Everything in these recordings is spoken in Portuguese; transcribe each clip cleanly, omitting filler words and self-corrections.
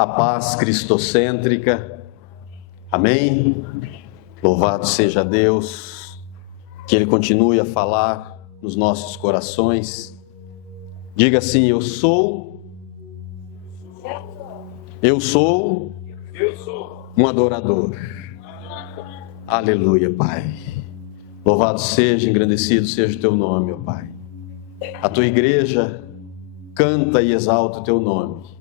a paz cristocêntrica. Amém? Louvado seja Deus, que Ele continue a falar nos nossos corações. Diga assim: eu sou um adorador. Aleluia, Pai. Louvado seja, engrandecido seja o Teu nome, ó Pai. A Tua igreja canta e exalta o Teu nome.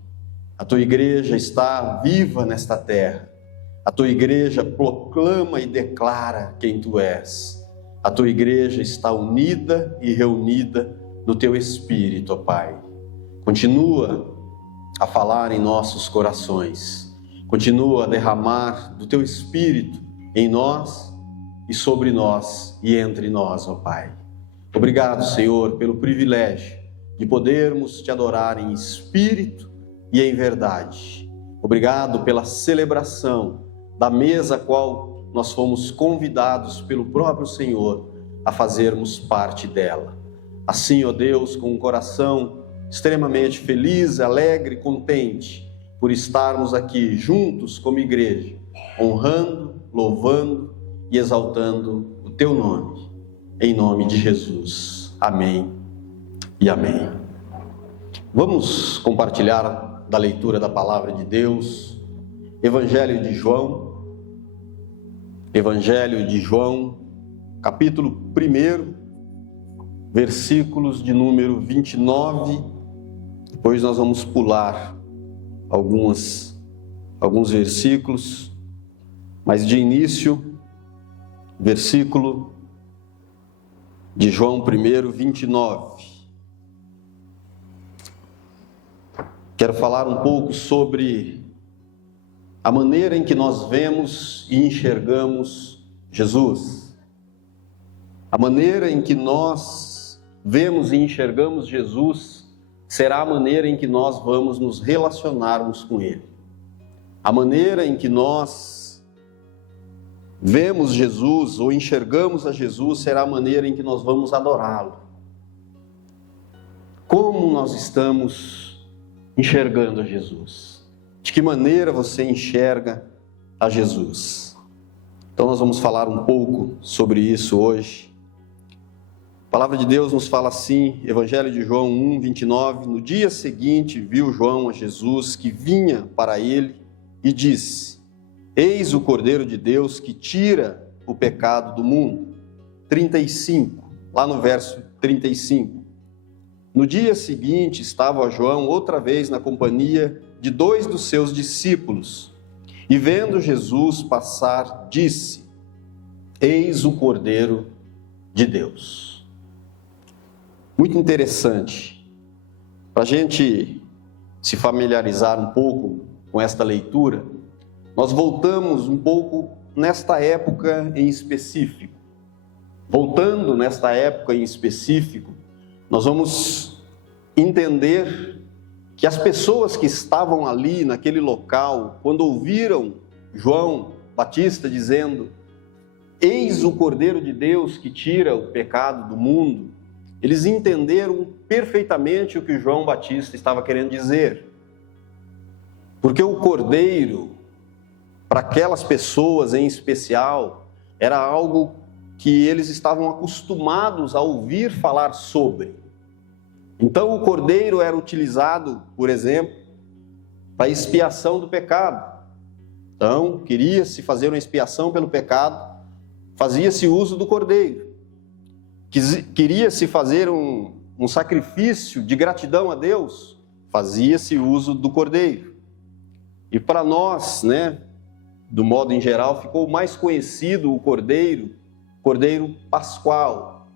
A Tua igreja está viva nesta terra. A Tua igreja proclama e declara quem Tu és. A Tua igreja está unida e reunida no Teu Espírito, ó Pai. Continua a falar em nossos corações. Continua a derramar do Teu Espírito em nós e sobre nós e entre nós, ó Pai. Obrigado, Senhor, pelo privilégio de podermos Te adorar em espírito e em verdade. Obrigado pela celebração da mesa a qual nós fomos convidados pelo próprio Senhor a fazermos parte dela. Assim, ó Deus, com um coração extremamente feliz, alegre, contente por estarmos aqui juntos como igreja, honrando, louvando e exaltando o Teu nome, em nome de Jesus. Amém e amém. Vamos compartilhar da leitura da palavra de Deus, Evangelho de João, capítulo 1, versículos de número 29, depois nós vamos pular alguns versículos, mas de início, versículo de João 1, 29. Quero falar um pouco sobre a maneira em que nós vemos e enxergamos Jesus. A maneira em que nós vemos e enxergamos Jesus será a maneira em que nós vamos nos relacionarmos com Ele. A maneira em que nós vemos Jesus ou enxergamos a Jesus será a maneira em que nós vamos adorá-lo. Como nós estamos enxergando a Jesus? De que maneira você enxerga a Jesus? Então nós vamos falar um pouco sobre isso hoje. A palavra de Deus nos fala assim, Evangelho de João 1, 29, no dia seguinte viu João a Jesus que vinha para ele e disse: eis o Cordeiro de Deus que tira o pecado do mundo. 35, lá no verso 35. No dia seguinte estava João outra vez na companhia de 2 dos seus discípulos, e vendo Jesus passar, disse: eis o Cordeiro de Deus. Muito interessante, para a gente se familiarizar um pouco com esta leitura, nós voltamos um pouco nesta época em específico. Voltando nesta época em específico, nós vamos entender que as pessoas que estavam ali naquele local, quando ouviram João Batista dizendo: eis o Cordeiro de Deus que tira o pecado do mundo, eles entenderam perfeitamente o que João Batista estava querendo dizer. Porque o Cordeiro, para aquelas pessoas em especial, era algo que eles estavam acostumados a ouvir falar sobre. Então o Cordeiro era utilizado, por exemplo, para a expiação do pecado. Então, queria-se fazer uma expiação pelo pecado, fazia-se uso do Cordeiro. Queria-se fazer um sacrifício de gratidão a Deus, fazia-se uso do Cordeiro. E para nós, do modo em geral, ficou mais conhecido o Cordeiro Pascual,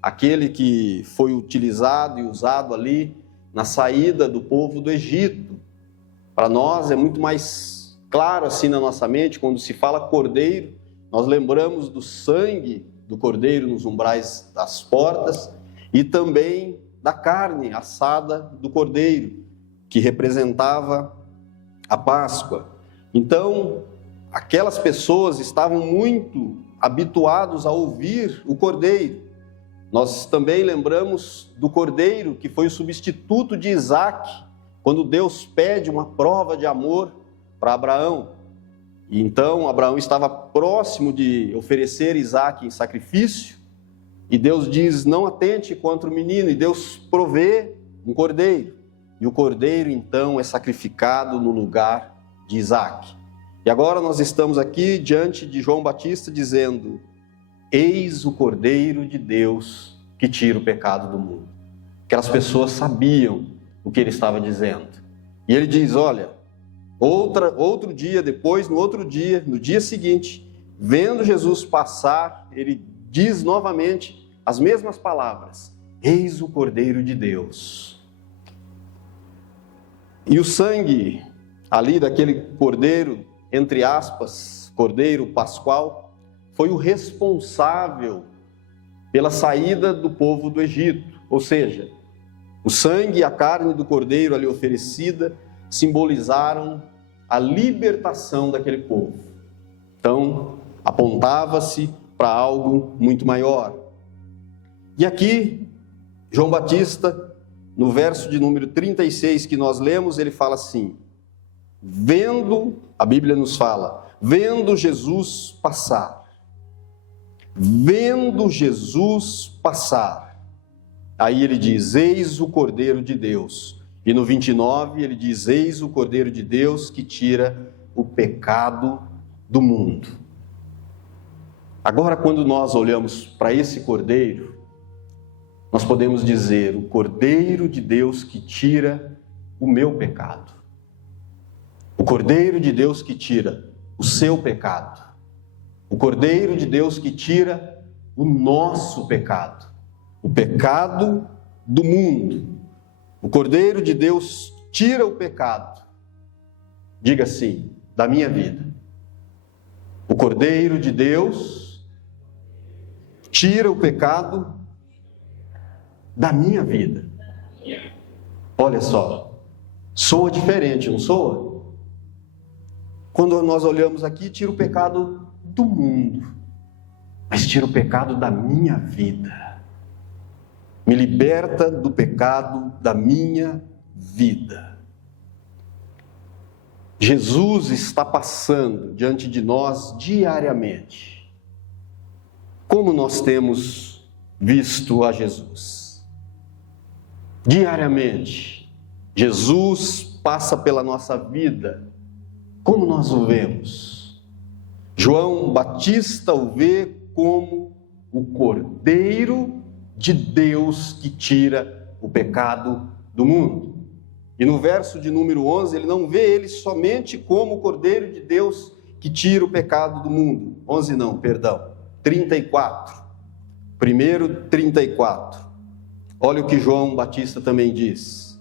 aquele que foi utilizado e usado ali na saída do povo do Egito. Para nós é muito mais claro assim na nossa mente, quando se fala Cordeiro, nós lembramos do sangue do Cordeiro nos umbrais das portas e também da carne assada do Cordeiro, que representava a Páscoa. Então, aquelas pessoas estavam muito habituados a ouvir o Cordeiro. Nós também lembramos do Cordeiro, que foi o substituto de Isaac quando Deus pede uma prova de amor para Abraão. E então Abraão estava próximo de oferecer Isaque em sacrifício, e Deus diz: não atente contra o menino, e Deus provê um cordeiro, e o cordeiro então é sacrificado no lugar de Isaque. E agora nós estamos aqui diante de João Batista dizendo: eis o Cordeiro de Deus que tira o pecado do mundo. Aquelas pessoas sabiam o que ele estava dizendo. E ele diz: olha, outro dia depois, no dia seguinte, vendo Jesus passar, ele diz novamente as mesmas palavras: eis o Cordeiro de Deus. E o sangue ali daquele cordeiro, entre aspas, cordeiro pascual, foi o responsável pela saída do povo do Egito. Ou seja, o sangue e a carne do cordeiro ali oferecida simbolizaram a libertação daquele povo. Então, apontava-se para algo muito maior. E aqui, João Batista, no verso de número 36 que nós lemos, ele fala assim: a Bíblia nos fala, vendo Jesus passar. Vendo Jesus passar. Aí ele diz: eis o Cordeiro de Deus. E no 29 ele diz: eis o Cordeiro de Deus que tira o pecado do mundo. Agora, quando nós olhamos para esse Cordeiro, nós podemos dizer: o Cordeiro de Deus que tira o meu pecado. O Cordeiro de Deus que tira o seu pecado. O Cordeiro de Deus que tira o nosso pecado. O pecado do mundo. O Cordeiro de Deus tira o pecado. Diga assim: da minha vida. O Cordeiro de Deus tira o pecado da minha vida. Olha só, soa diferente, não soa? Quando nós olhamos aqui, tira o pecado do mundo, mas tira o pecado da minha vida. Me liberta do pecado da minha vida. Jesus está passando diante de nós diariamente. Como nós temos visto a Jesus? Diariamente, Jesus passa pela nossa vida. Como nós o vemos? João Batista o vê como o Cordeiro de Deus que tira o pecado do mundo. E no verso de número 11, ele não vê ele somente como o Cordeiro de Deus que tira o pecado do mundo. 11 não, perdão. 34. Primeiro 34. Olha o que João Batista também diz.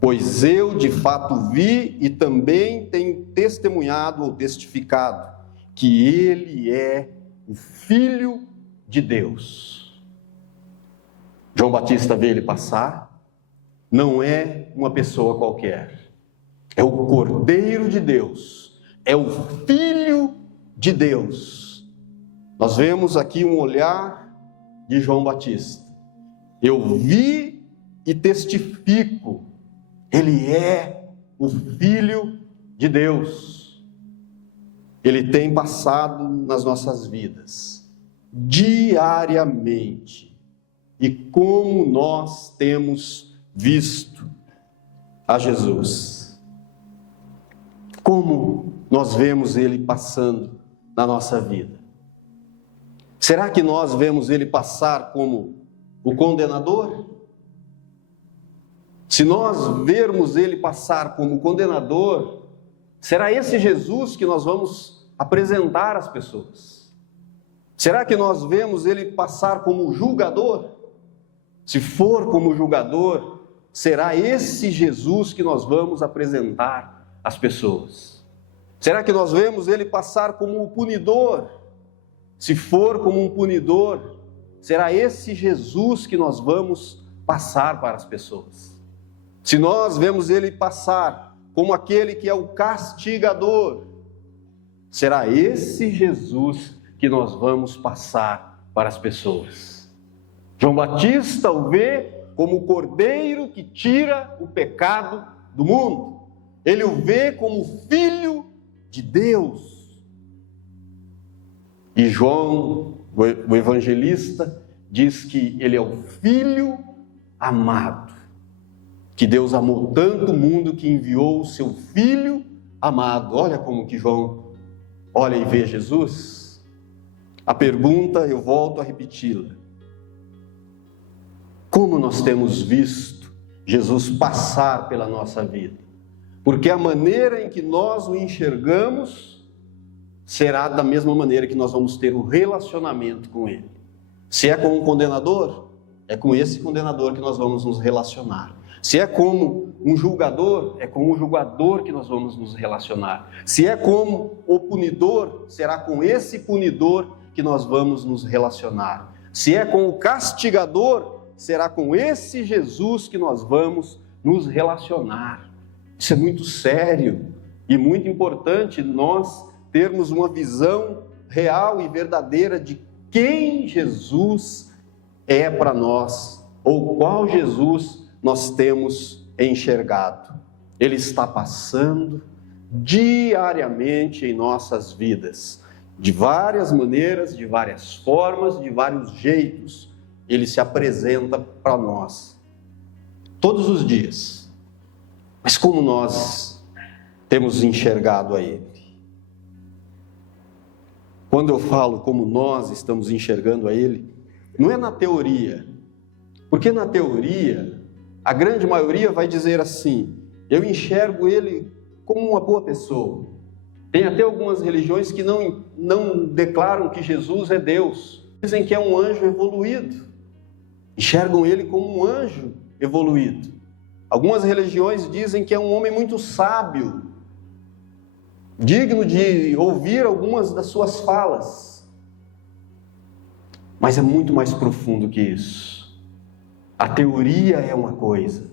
Pois eu de fato vi e também tenho testemunhado ou testificado que ele é o Filho de Deus. João Batista vê ele passar, não é uma pessoa qualquer, é o Cordeiro de Deus, é o Filho de Deus. Nós vemos aqui um olhar de João Batista. Eu vi e testifico. Ele é o Filho de Deus. Ele tem passado nas nossas vidas, diariamente. E como nós temos visto a Jesus? Como nós vemos Ele passando na nossa vida? Será que nós vemos Ele passar como o condenador? Se nós vermos Ele passar como condenador, será esse Jesus que nós vamos apresentar às pessoas? Será que nós vemos Ele passar como julgador? Se for como julgador, será esse Jesus que nós vamos apresentar às pessoas? Será que nós vemos Ele passar como um punidor? Se for como um punidor, será esse Jesus que nós vamos passar para as pessoas? Se nós vemos Ele passar como aquele que é o castigador, será esse Jesus que nós vamos passar para as pessoas? João Batista o vê como o Cordeiro que tira o pecado do mundo. Ele o vê como filho de Deus. E João, o evangelista, diz que ele é o filho amado. Que Deus amou tanto o mundo que enviou o seu filho amado. Olha como que João olha e vê Jesus. A pergunta, eu volto a repeti-la. Como nós temos visto Jesus passar pela nossa vida? Porque a maneira em que nós o enxergamos será da mesma maneira que nós vamos ter um relacionamento com Ele. Se é com um condenador, é com esse condenador que nós vamos nos relacionar. Se é como um julgador, é com o julgador que nós vamos nos relacionar. Se é como o punidor, será com esse punidor que nós vamos nos relacionar. Se é com o castigador, será com esse Jesus que nós vamos nos relacionar. Isso é muito sério e muito importante nós termos uma visão real e verdadeira de quem Jesus é para nós, ou qual Jesus nós temos enxergado. Ele está passando diariamente em nossas vidas, de várias maneiras, de várias formas, de vários jeitos. Ele se apresenta para nós todos os dias. Mas como nós temos enxergado a Ele? Quando eu falo como nós estamos enxergando a Ele, não é na teoria, porque na teoria a grande maioria vai dizer assim: eu enxergo Ele como uma boa pessoa. Tem até algumas religiões que não declaram que Jesus é Deus, dizem que é um anjo evoluído, enxergam Ele como um anjo evoluído. Algumas religiões dizem que é um homem muito sábio, digno de ouvir algumas das suas falas. Mas é muito mais profundo que isso. A teoria é uma coisa,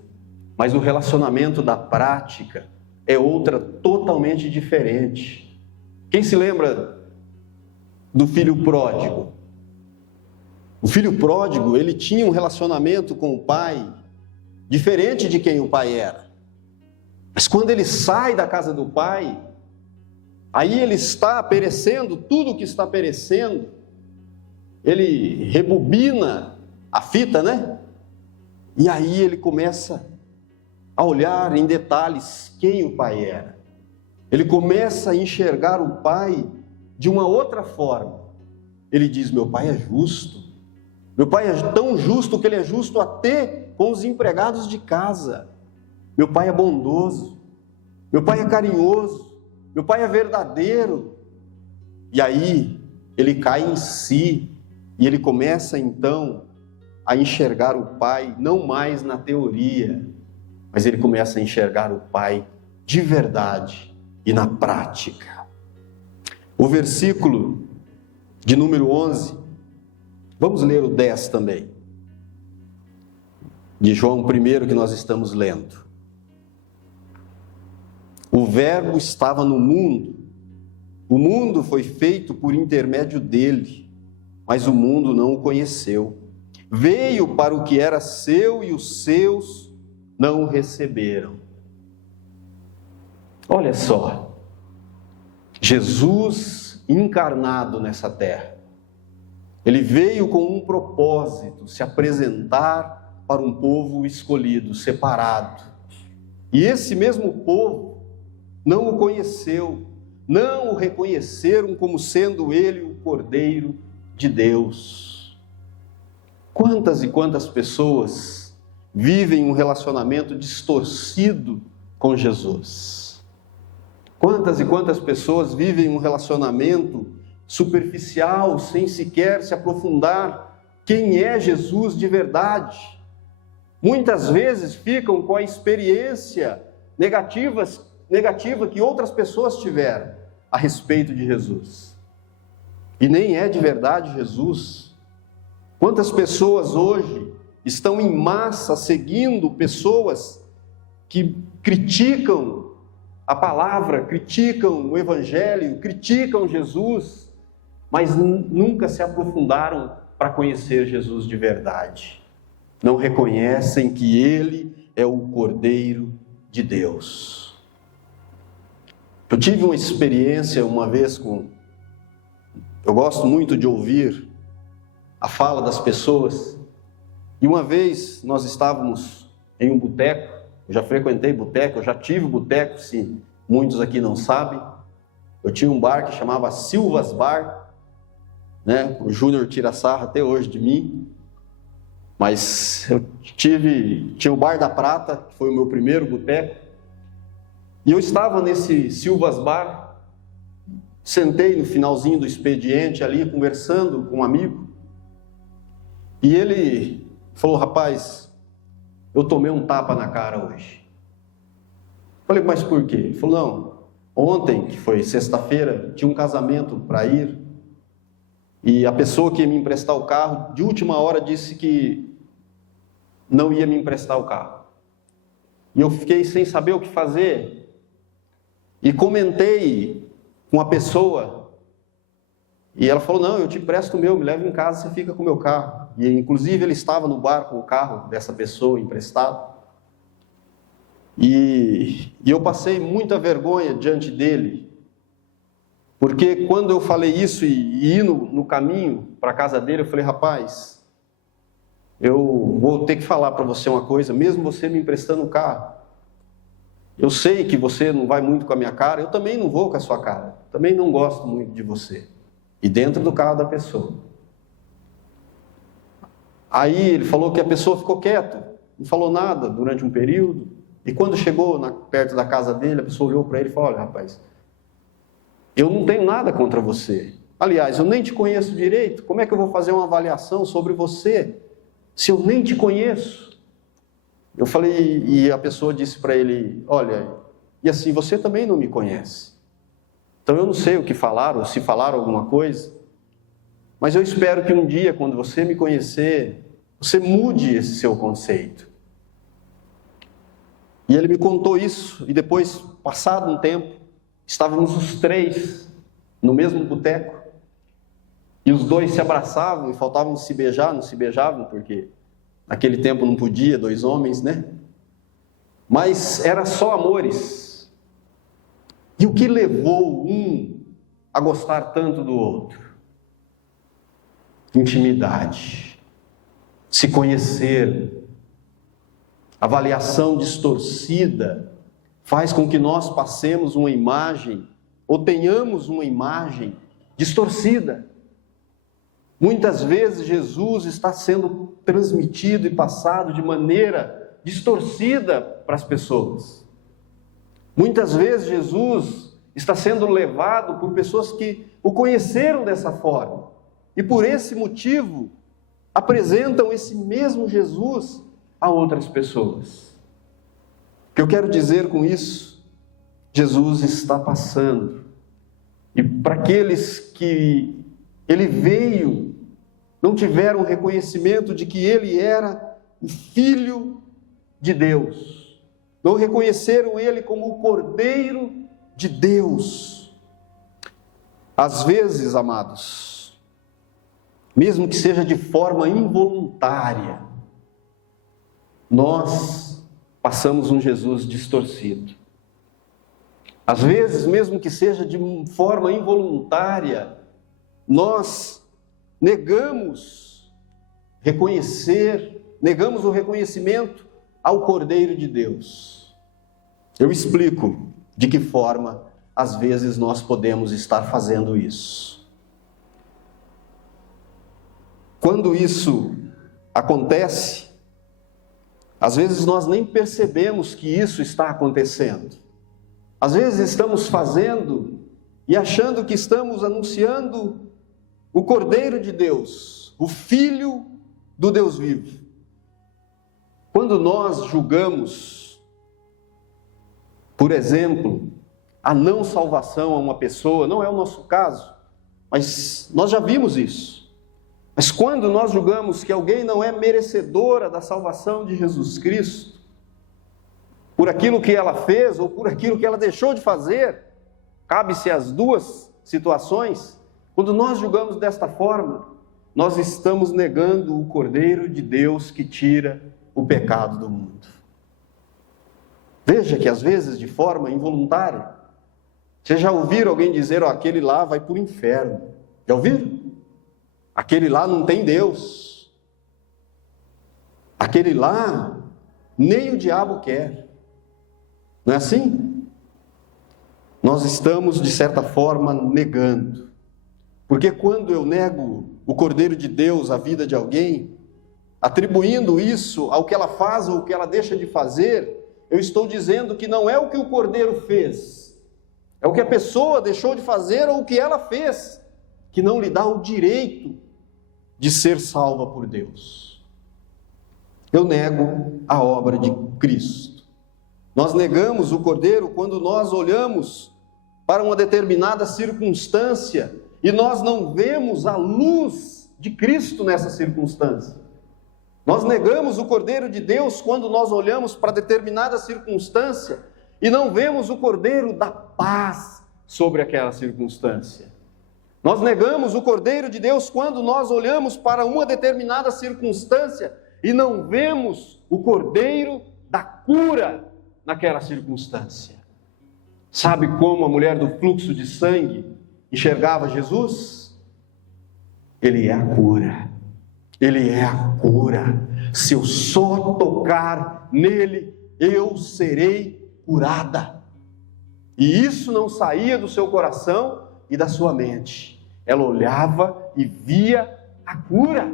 mas o relacionamento da prática é outra totalmente diferente. Quem se lembra do filho pródigo? O filho pródigo, ele tinha um relacionamento com o pai diferente de quem o pai era. Mas quando ele sai da casa do pai, aí ele está perecendo tudo o que está perecendo. Ele rebobina a fita, né? E aí ele começa a olhar em detalhes quem o pai era. Ele começa a enxergar o pai de uma outra forma. Ele diz: meu pai é justo. Meu pai é tão justo que ele é justo até com os empregados de casa. Meu pai é bondoso. Meu pai é carinhoso. Meu pai é verdadeiro. E aí ele cai em si e ele começa então a enxergar o pai não mais na teoria, mas ele começa a enxergar o pai de verdade e na prática. O versículo de número 11, vamos ler o 10 também, de João 1 que nós estamos lendo. O verbo estava no mundo, o mundo foi feito por intermédio dele, mas o mundo não o conheceu. Veio para o que era seu e os seus não o receberam. Olha só, Jesus encarnado nessa terra, ele veio com um propósito, se apresentar para um povo escolhido, separado. E esse mesmo povo não o conheceu, não o reconheceram como sendo ele o Cordeiro de Deus. Quantas e quantas pessoas vivem um relacionamento distorcido com Jesus? Quantas e quantas pessoas vivem um relacionamento superficial, sem sequer se aprofundar quem é Jesus de verdade? Muitas vezes ficam com a experiência negativa que outras pessoas tiveram a respeito de Jesus. E nem é de verdade Jesus. Quantas pessoas hoje estão em massa seguindo pessoas que criticam a palavra, criticam o Evangelho, criticam Jesus, mas nunca se aprofundaram para conhecer Jesus de verdade. Não reconhecem que Ele é o Cordeiro de Deus. Eu tive uma experiência uma vez eu gosto muito de ouvir a fala das pessoas, e uma vez nós estávamos em um boteco. Eu já frequentei boteco, eu já tive boteco, se muitos aqui não sabem. Eu tinha um bar que chamava Silvas Bar, né? O Júnior tira sarro até hoje de mim, mas eu tinha o Bar da Prata, que foi o meu primeiro boteco, e eu estava nesse Silvas Bar, sentei no finalzinho do expediente ali, conversando com um amigo, e ele falou: rapaz, eu tomei um tapa na cara hoje. Falei: mas por quê? Ele falou: não, ontem, que foi sexta-feira, tinha um casamento para ir, e a pessoa que ia me emprestar o carro, de última hora, disse que não ia me emprestar o carro. E eu fiquei sem saber o que fazer, e comentei com a pessoa, e ela falou: não, eu te empresto o meu, me leva em casa, você fica com o meu carro. E inclusive ele estava no bar com o carro dessa pessoa emprestado, e eu passei muita vergonha diante dele, porque quando eu falei isso e ir no caminho para a casa dele, eu falei: rapaz, eu vou ter que falar para você uma coisa, mesmo você me emprestando o carro, eu sei que você não vai muito com a minha cara, eu também não vou com a sua cara, também não gosto muito de você. E dentro do carro da pessoa. Aí ele falou que a pessoa ficou quieta, não falou nada durante um período, e quando chegou perto da casa dele, a pessoa olhou para ele e falou: olha, rapaz, eu não tenho nada contra você, aliás, eu nem te conheço direito, como é que eu vou fazer uma avaliação sobre você, se eu nem te conheço? Eu falei, e a pessoa disse para ele: olha, e assim, você também não me conhece, então eu não sei o que falaram, ou se falaram alguma coisa, mas eu espero que um dia, quando você me conhecer, você mude esse seu conceito. E ele me contou isso, e depois, passado um tempo, estávamos os três no mesmo boteco, e os dois se abraçavam, e faltavam se beijar, não se beijavam, porque naquele tempo não podia, dois homens, né? Mas era só amores. E o que levou um a gostar tanto do outro? Intimidade, se conhecer. Avaliação distorcida faz com que nós passemos uma imagem, ou tenhamos uma imagem distorcida. Muitas vezes Jesus está sendo transmitido e passado de maneira distorcida para as pessoas. Muitas vezes Jesus está sendo levado por pessoas que o conheceram dessa forma, e por esse motivo apresentam esse mesmo Jesus a outras pessoas. O que eu quero dizer com isso? Jesus está passando, e para aqueles que ele veio, não tiveram reconhecimento de que ele era o Filho de Deus, não reconheceram ele como o Cordeiro de Deus. Às vezes, amados, mesmo que seja de forma involuntária, nós passamos um Jesus distorcido. Às vezes, mesmo que seja de forma involuntária, nós negamos o reconhecimento ao Cordeiro de Deus. Eu explico de que forma, às vezes, nós podemos estar fazendo isso. Quando isso acontece, às vezes nós nem percebemos que isso está acontecendo. Às vezes estamos fazendo e achando que estamos anunciando o Cordeiro de Deus, o Filho do Deus vivo. Quando nós julgamos, por exemplo, a não salvação a uma pessoa, não é o nosso caso, mas nós já vimos isso. Mas quando nós julgamos que alguém não é merecedora da salvação de Jesus Cristo, por aquilo que ela fez ou por aquilo que ela deixou de fazer, cabe-se as duas situações. Quando nós julgamos desta forma, nós estamos negando o Cordeiro de Deus que tira o pecado do mundo. Veja que às vezes de forma involuntária. Vocês já ouviram alguém dizer, aquele lá vai para o inferno? Já ouviram? Aquele lá não tem Deus. Aquele lá nem o diabo quer. Não é assim? Nós estamos, de certa forma, negando. Porque quando eu nego o Cordeiro de Deus à vida de alguém, atribuindo isso ao que ela faz ou o que ela deixa de fazer, eu estou dizendo que não é o que o Cordeiro fez, é o que a pessoa deixou de fazer ou o que ela fez, que não lhe dá o direito de ser salva por Deus. Eu nego a obra de Cristo. Nós negamos o Cordeiro quando nós olhamos para uma determinada circunstância e nós não vemos a luz de Cristo nessa circunstância. Nós negamos o Cordeiro de Deus quando nós olhamos para determinada circunstância e não vemos o Cordeiro da paz sobre aquela circunstância. Nós negamos o Cordeiro de Deus quando nós olhamos para uma determinada circunstância e não vemos o Cordeiro da cura naquela circunstância. Sabe como a mulher do fluxo de sangue enxergava Jesus? Ele é a cura. Ele é a cura. Se eu só tocar nele, eu serei curada. E isso não saía do seu coração e da sua mente. Ela olhava e via a cura.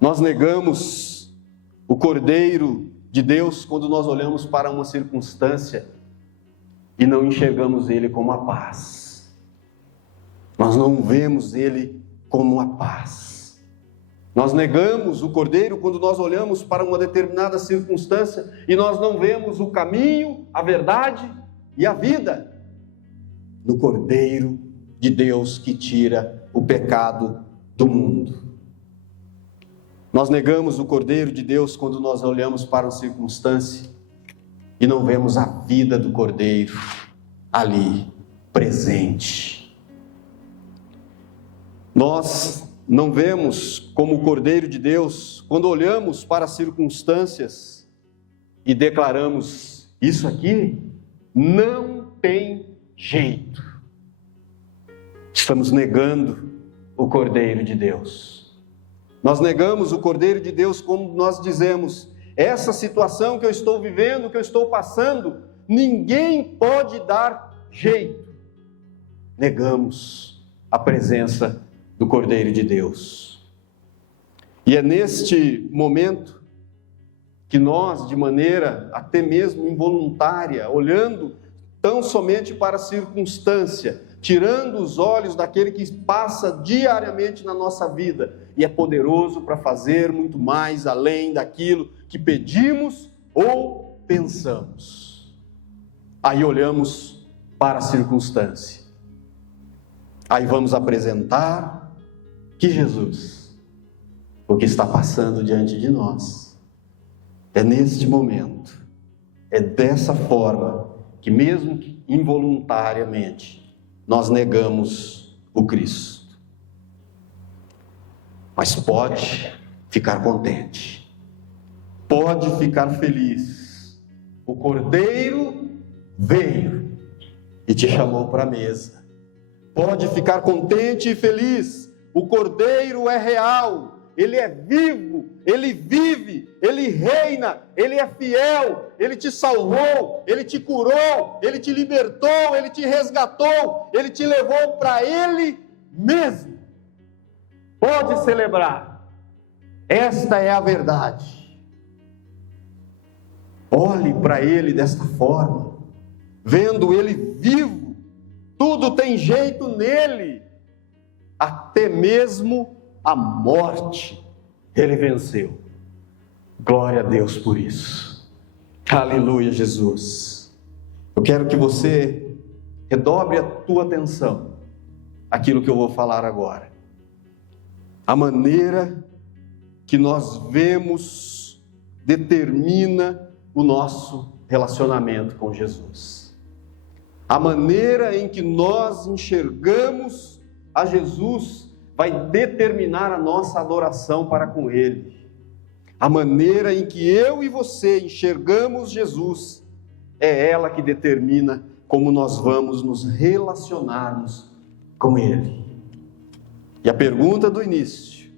Nós negamos o Cordeiro de Deus quando nós olhamos para uma circunstância e não enxergamos ele como a paz. Nós não vemos ele como a paz. Nós negamos o Cordeiro quando nós olhamos para uma determinada circunstância e nós não vemos o caminho, a verdade e a vida no Cordeiro de Deus que tira o pecado do mundo. Nós negamos o Cordeiro de Deus quando nós olhamos para uma circunstância e não vemos a vida do Cordeiro ali presente. Nós não vemos como o Cordeiro de Deus quando olhamos para as circunstâncias e declaramos: isso aqui não tem jeito. Estamos negando o Cordeiro de Deus. Nós negamos o Cordeiro de Deus quando nós dizemos: essa situação que eu estou vivendo, que eu estou passando, ninguém pode dar jeito. Negamos a presença do Cordeiro de Deus. E é neste momento que nós, de maneira até mesmo involuntária, olhando tão somente para a circunstância, tirando os olhos daquele que passa diariamente na nossa vida e é poderoso para fazer muito mais além daquilo que pedimos ou pensamos. Aí olhamos para a circunstância. Aí vamos apresentar que Jesus, o que está passando diante de nós, é neste momento, é dessa forma que mesmo que involuntariamente nós negamos o Cristo. Mas pode ficar contente, pode ficar feliz. O Cordeiro veio e te chamou para a mesa. Pode ficar contente e feliz. O Cordeiro é real, ele é vivo, ele vive, ele reina, ele é fiel, ele te salvou, ele te curou, ele te libertou, ele te resgatou, ele te levou para ele mesmo. Pode celebrar. Esta é a verdade. Olhe para ele desta forma, vendo ele vivo. Tudo tem jeito nele, até mesmo a morte ele venceu. Glória a Deus por isso. Aleluia, Jesus. Eu quero que você redobre a tua atenção àquilo que eu vou falar agora. A maneira que nós vemos determina o nosso relacionamento com Jesus. A maneira em que nós enxergamos a Jesus vai determinar a nossa adoração para com Ele. A maneira em que eu e você enxergamos Jesus é ela que determina como nós vamos nos relacionarmos com Ele. E a pergunta do início: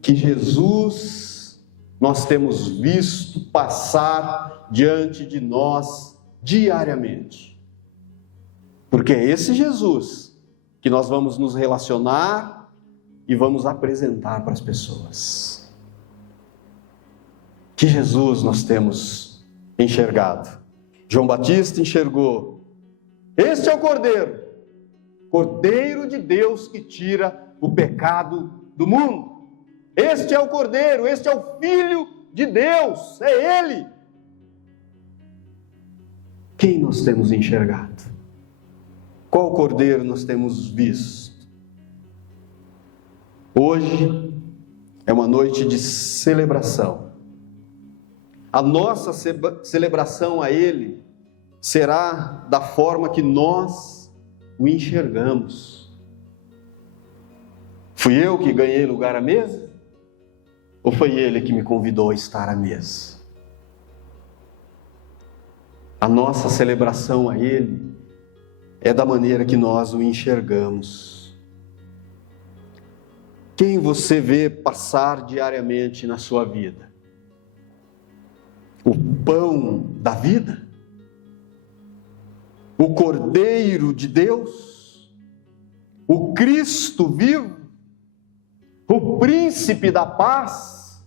que Jesus nós temos visto passar diante de nós diariamente? Porque é esse Jesus que nós vamos nos relacionar e vamos apresentar para as pessoas. Que Jesus nós temos enxergado? João Batista enxergou: este é o Cordeiro, Cordeiro de Deus que tira o pecado do mundo. Este é o Cordeiro, este é o Filho de Deus, é Ele. Quem nós temos enxergado? Qual Cordeiro nós temos visto? Hoje é uma noite de celebração. A nossa celebração a Ele será da forma que nós o enxergamos. Fui eu que ganhei lugar à mesa? Ou foi Ele que me convidou a estar à mesa? A nossa celebração a Ele é da maneira que nós o enxergamos. Quem você vê passar diariamente na sua vida? O pão da vida? O Cordeiro de Deus? O Cristo vivo? O Príncipe da paz?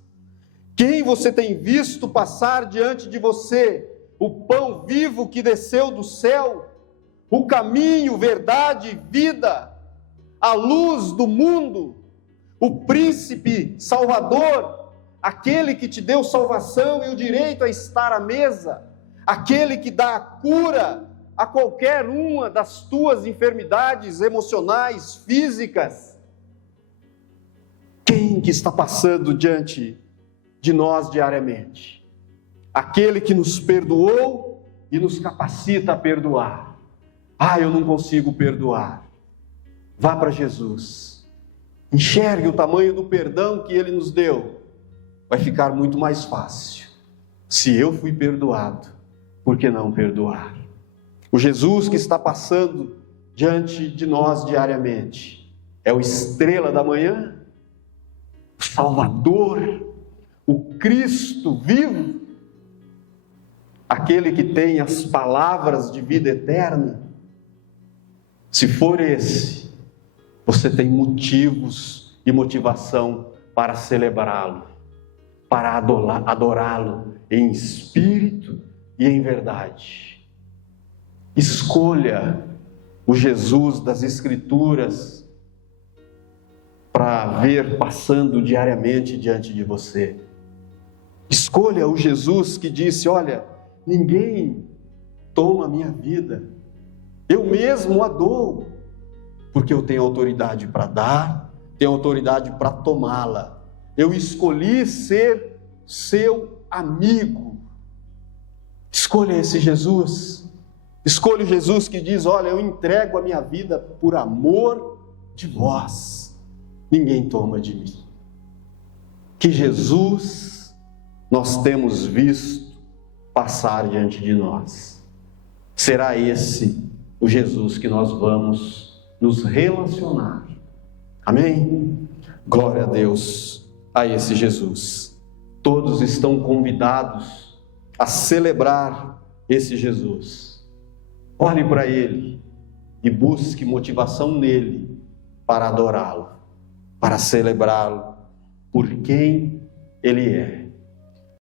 Quem você tem visto passar diante de você? O pão vivo que desceu do céu? O caminho, verdade e vida? A luz do mundo? O Príncipe Salvador? Aquele que te deu salvação e o direito a estar à mesa, aquele que dá a cura a qualquer uma das tuas enfermidades emocionais, físicas. Quem que está passando diante de nós diariamente? Aquele que nos perdoou e nos capacita a perdoar. Eu não consigo perdoar. Vá para Jesus. Enxergue o tamanho do perdão que Ele nos deu. Vai ficar muito mais fácil. Se eu fui perdoado, por que não perdoar? O Jesus que está passando diante de nós diariamente é o estrela da manhã, o Salvador, o Cristo vivo, aquele que tem as palavras de vida eterna. Se for esse, você tem motivos e motivação para celebrá-lo, para adorá-lo em espírito e em verdade. Escolha o Jesus das Escrituras para ver passando diariamente diante de você. Escolha o Jesus que disse: olha, ninguém toma a minha vida, eu mesmo a dou, porque eu tenho autoridade para dar, tenho autoridade para tomá-la. Eu escolhi ser seu amigo. Escolha esse Jesus. Escolha o Jesus que diz: olha, eu entrego a minha vida por amor de vós. Ninguém toma de mim. Que Jesus nós temos visto passar diante de nós. Será esse o Jesus que nós vamos nos relacionar. Amém? Glória a Deus. A esse Jesus. Todos estão convidados a celebrar esse Jesus. Olhe para Ele e busque motivação nele para adorá-lo, para celebrá-lo por quem Ele é.